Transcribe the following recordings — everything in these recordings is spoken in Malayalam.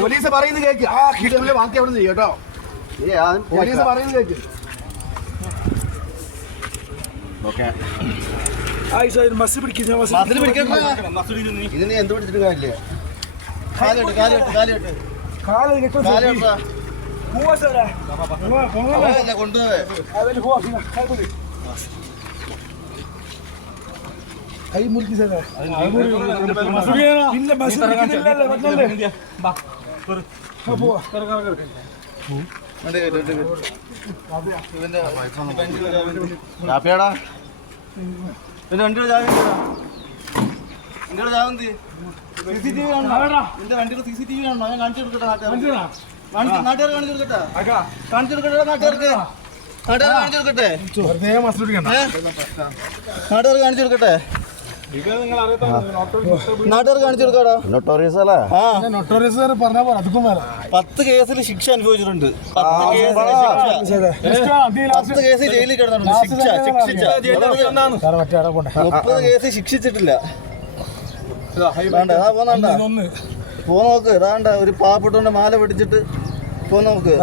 പോലീസ് പറയുന്നത് കേക്ക് ആ കിട്ടുന്ന ബാക്കി അവിടെ നിന്ന് കേട്ടോ. പോലീസ് പറയുന്നത് കേക്ക്. ഇതിന് എന്ത് പിടിച്ചിട്ട് കാര്യമില്ല. കൊണ്ടുപോയി കൈ മുറുക്കി CCTV കാണോ? എന്റെ വണ്ടിയുടെ CCTV കാണോ? ഞാൻ കാണിച്ചു കൊടുക്കട്ടെ. നാട്ടുകാർ കാണിച്ചു കൊടുക്കട്ടെ. കാണിച്ചു കൊടുക്കട്ടെ. നാട്ടുകാർക്ക് കാണിച്ചു കൊടുക്കട്ടെ. നാട്ടുകാർ കാണിച്ചു കൊടുക്കട്ടെ. നാട്ടുകാർ കാണിച്ചു കൊടുക്കാടാ. നൊട്ടോറിയസ് അല്ലേ? 10 കേസിൽ ശിക്ഷ അനുഭവിച്ചിട്ടുണ്ട്. 10 കേസ് ജയിലിൽ കിടന്നിട്ടുണ്ട്. 30 കേസ് ശിക്ഷിച്ചിട്ടില്ല. പോ നോക്ക്. ഇതാണ്ട ഒരു പാവപ്പെട്ടവന്റെ മാല പിടിച്ചിട്ട് പോ നോക്ക്.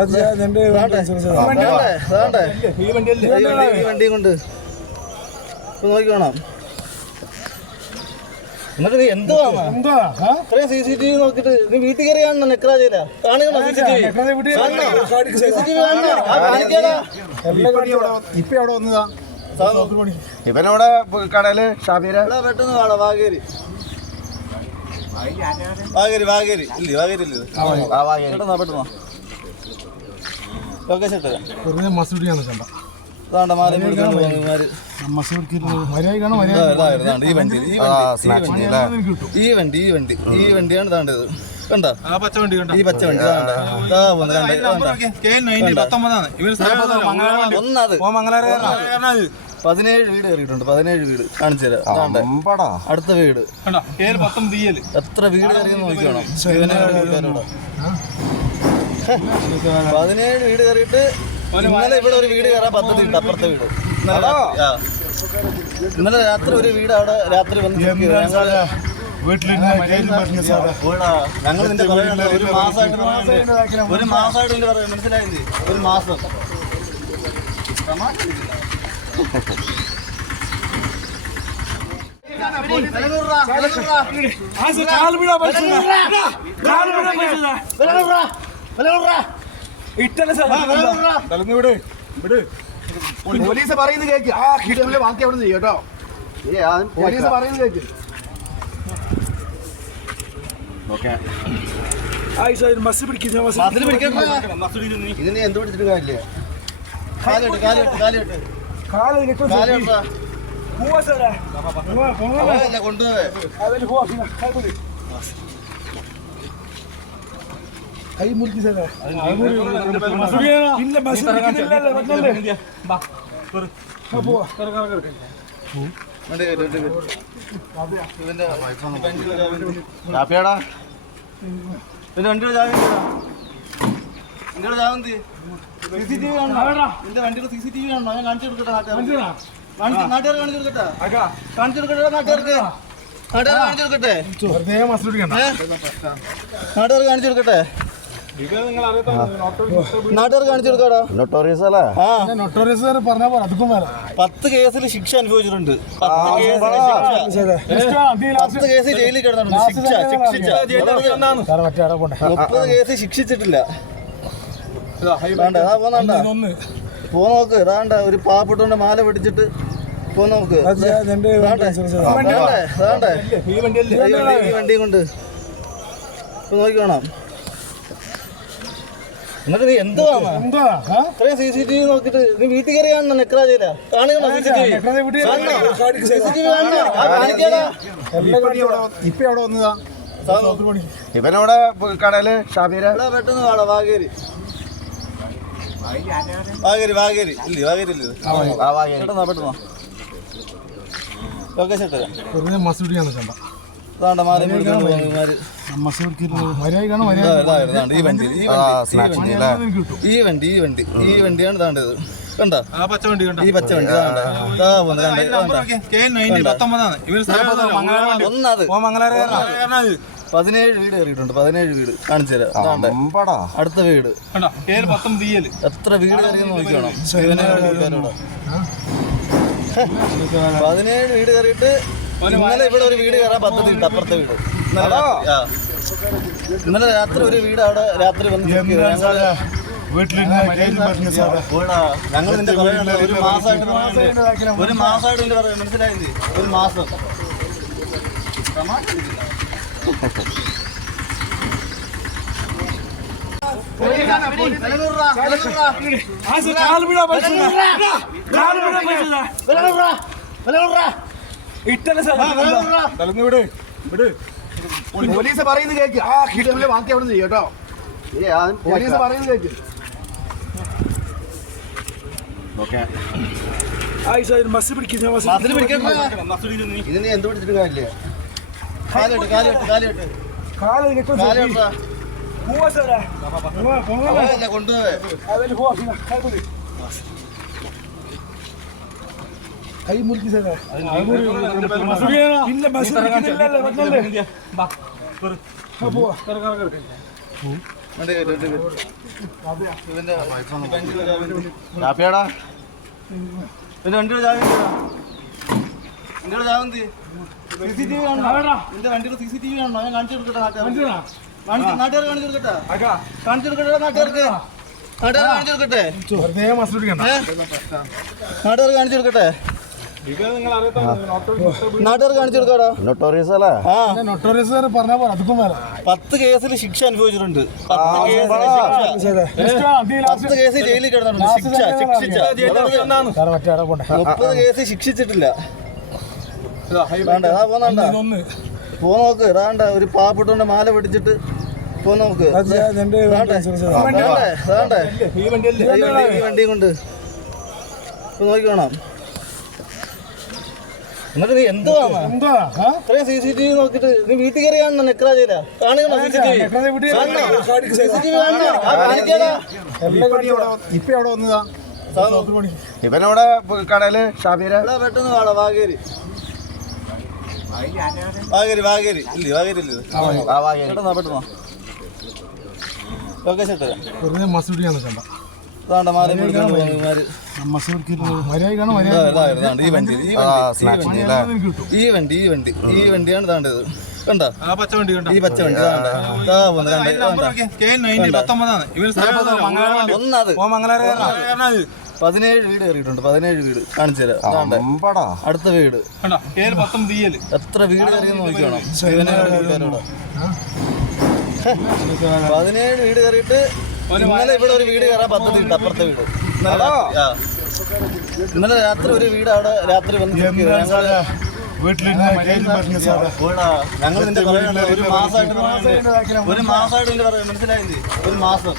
ഈ വണ്ടിയും കൊണ്ട് നോക്കിക്കോണം. എന്നിട്ട് നീ എന്തുവാണ് ഇത്രയും CCTV നോക്കിട്ട് നീ വീട്ടിൽ കയറി കാണണം. നെക്രാജയില കാണുകയാണോ CCTV? ഇപ്പൊ അവിടെ വന്നതാ ഇവനവിടെ കടയില് ഷാബീര പെട്ടെന്ന് കാണാം. വാഗേരി ഇല്ലേ? വാഗേരി ഇല്ലേ? പെട്ടെന്നോ ലൊക്കേഷൻ ഇട്ട ഈ വണ്ടിയാണ് താണ്ടത്. കണ്ടോ ഈ പച്ച വണ്ടി? ഒന്നത് 17 വീട് കയറിയിട്ടുണ്ട്. 17 വീട് കാണിച്ചു തരാം. അടുത്ത വീട് എത്ര വീട് കയറിയെന്ന് നോക്കിക്കണം. 17 വീട് കയറിയിട്ട് ഇന്നലെ ഇവിടെ ഒരു വീട് കയറാൻ പദ്ധതി ഉണ്ട്. അപ്പുറത്തെ വീട് ഇന്നലെ രാത്രി ഒരു വീട് അവിടെ രാത്രി വന്ന് ഞങ്ങൾ നിന്റെ പറയുന്നത് ഒരു മാസമായിട്ട് പറയാം. മനസ്സിലായില്ലേ? ഒരു മാസം പോലീസ് പറയുന്നത് കേക്ക് ആ കിട്ടുന്ന ബാക്കി അവിടെ നിന്ന് കേട്ടോ. പോലീസ് പറയുന്നത് കേക്ക്. ഇതിന് എന്ത് പിടിച്ചിട്ട് കാര്യമില്ല. കൊണ്ടുപോയി കൈ മുറുക്കി CCTV കാണോ? എന്റെ വണ്ടിയുടെ CCTV കാണോ? ഞാൻ കാണിച്ചു കൊടുക്കട്ടെ. നാട്ടുകാർ കാണിച്ചു കൊടുക്കട്ടെ. കാണിച്ചു കൊടുക്കട്ടെ. നാട്ടുകാർക്ക് കാണിച്ചു കൊടുക്കട്ടെ. നാട്ടുകാർ കാണിച്ചു കൊടുക്കട്ടെ. നാട്ടുകാർ കാണിച്ചു കൊടുക്കാടാ. നൊട്ടോറിയസ് അല്ലേ? 10 കേസിൽ ശിക്ഷ അനുഭവിച്ചിട്ടുണ്ട്. 10 കേസ് ജയിലിൽ കിടന്നിട്ടുണ്ട്. 30 കേസ് ശിക്ഷിച്ചിട്ടില്ല. പോ നോക്ക്. ഇതാണ്ട ഒരു പാവപ്പെട്ടവന്റെ മാല പിടിച്ചിട്ട് പോ നോക്ക്. ഈ വണ്ടിയും കൊണ്ട് നോക്കിക്കോണം. എന്നിട്ട് നീ എന്തുവാണ് ഇത്രയും CCTV നോക്കിട്ട് നീ വീട്ടിൽ കയറി കാണണം. നെക്രാജയില കാണുകയാണോ CCTV? ഇപ്പൊ അവിടെ വന്നതാ ഇവനവിടെ കടയില് ഷാബീര പെട്ടെന്ന് കാണാം. വാഗേരി ഇല്ലേ? വാഗേരി ഇല്ലേ? പെട്ടെന്നോ ലൊക്കേഷൻ ഇട്ട ഇതാണ്ട മാറി ഈ വണ്ടിയാണ് താണ്ടത് കണ്ടോ ഈ പച്ച വണ്ടി ഒന്നത് 17 വീട് കയറിയിട്ടുണ്ട് 17 വീട് കാണിച്ചു തരാം അടുത്ത വീട് എത്ര വീട് കയറിയെന്ന് നോക്കണം 17 വീട് കയറിയിട്ട് ഇന്നലെ ഇവിടെ ഒരു വീട് കയറാൻ പദ്ധതി ഉണ്ട് അപ്പുറത്തെ വീട് ഇന്നലെ രാത്രി ഒരു വീട് അവിടെ രാത്രി വന്ന് ഞങ്ങൾ നിന്റെ ഒരു മാസമായിട്ട് മനസ്സിലായില്ലേ ഒരു മാസം പോലീസ് പറയുന്നത് കേക്ക് ആ കിട്ടുന്നില്ല ബാക്കി അവിടെ നിന്ന് കേട്ടോ പോലീസ് പറയുന്നത് കേക്ക് ഇതിന് എന്ത് പിടിച്ചിട്ട് കാര്യമില്ലേ കൊണ്ടുപോവേ കൈ മുറിക്ക് സാറേ കാപ്പിയാടാ വണ്ടിയുടെ ചാവന്തി CCTV കാണോ നിന്റെ വണ്ടിയുടെ CCTV കാണോ ഞാൻ കാണിച്ചു കൊടുക്കട്ടെ നാട്ടുകാർ കാണിച്ചു കൊടുക്കട്ടെ കാണിച്ചു കൊടുക്കട്ടെ നാട്ടുകാർക്ക് കാണിച്ചു കൊടുക്കട്ടെ നാട്ടുകാർ കാണിച്ചു കൊടുക്കട്ടെ നാട്ടുകാർ കാണിച്ചു കൊടുക്കാടാ നൊട്ടോറിയസ് അല്ലേ 10 കേസിൽ ശിക്ഷ അനുഭവിച്ചിട്ടുണ്ട് 10 കേസ് ജയിലിൽ കിടന്നിട്ടുണ്ട് 30 കേസ് ശിക്ഷിച്ചിട്ടില്ല പോ നോക്ക് ഇതാണ്ട ഒരു പാവപ്പെട്ടവന്റെ മാല പിടിച്ചിട്ട് പോ നോക്ക് ഈ വണ്ടിയും കൊണ്ട് നോക്കിക്കോണം എന്നിട്ട് നീ എന്തുവാ ഇത്രയും CCTV നോക്കിട്ട് നീ വീട്ടിൽ കയറി കാണണോ നെക്രാജയില കാണുകണോ CCTV ഇപ്പൊ അവിടെ വന്നതാ ഇവനവിടെ കടയില് പെട്ടെന്ന് കാണാം വാഗേരി ഇല്ലേ പെട്ടെന്നോ ലൊക്കേഷൻ ഇട്ട് ഇതാണ്ട മാറി ഈ വണ്ടിയാണ് താണ്ടത് കണ്ടോ ഈ പച്ച വണ്ടി ഒന്നത് 17 വീട് കയറിയിട്ടുണ്ട് 17 വീട് കാണിച്ചു തരാം അടുത്ത വീട് എത്ര വീട് കയറിയെന്ന് നോക്കണം 17 വീട് കയറിയിട്ട് ഇന്നലെ ഇവിടെ ഒരു വീട് കയറാൻ പദ്ധതി ഉണ്ട് അപ്പുറത്തെ വീട് ഇന്നലെ രാത്രി ഒരു വീട് അവിടെ രാത്രി വന്ന് ഞങ്ങൾ നിന്റെ ഒരു മാസമായിട്ട് മനസ്സിലായില്ലേ ഒരു മാസം